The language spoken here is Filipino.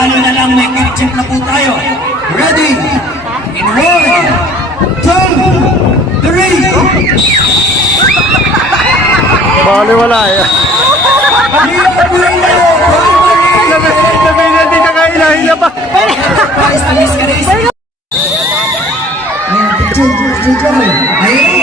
Lalo na lang may kitchen na po tayo. Ready? In 1, 2, 3. Bali wala eh. Labi na din na kaila-hila pa. Ayun.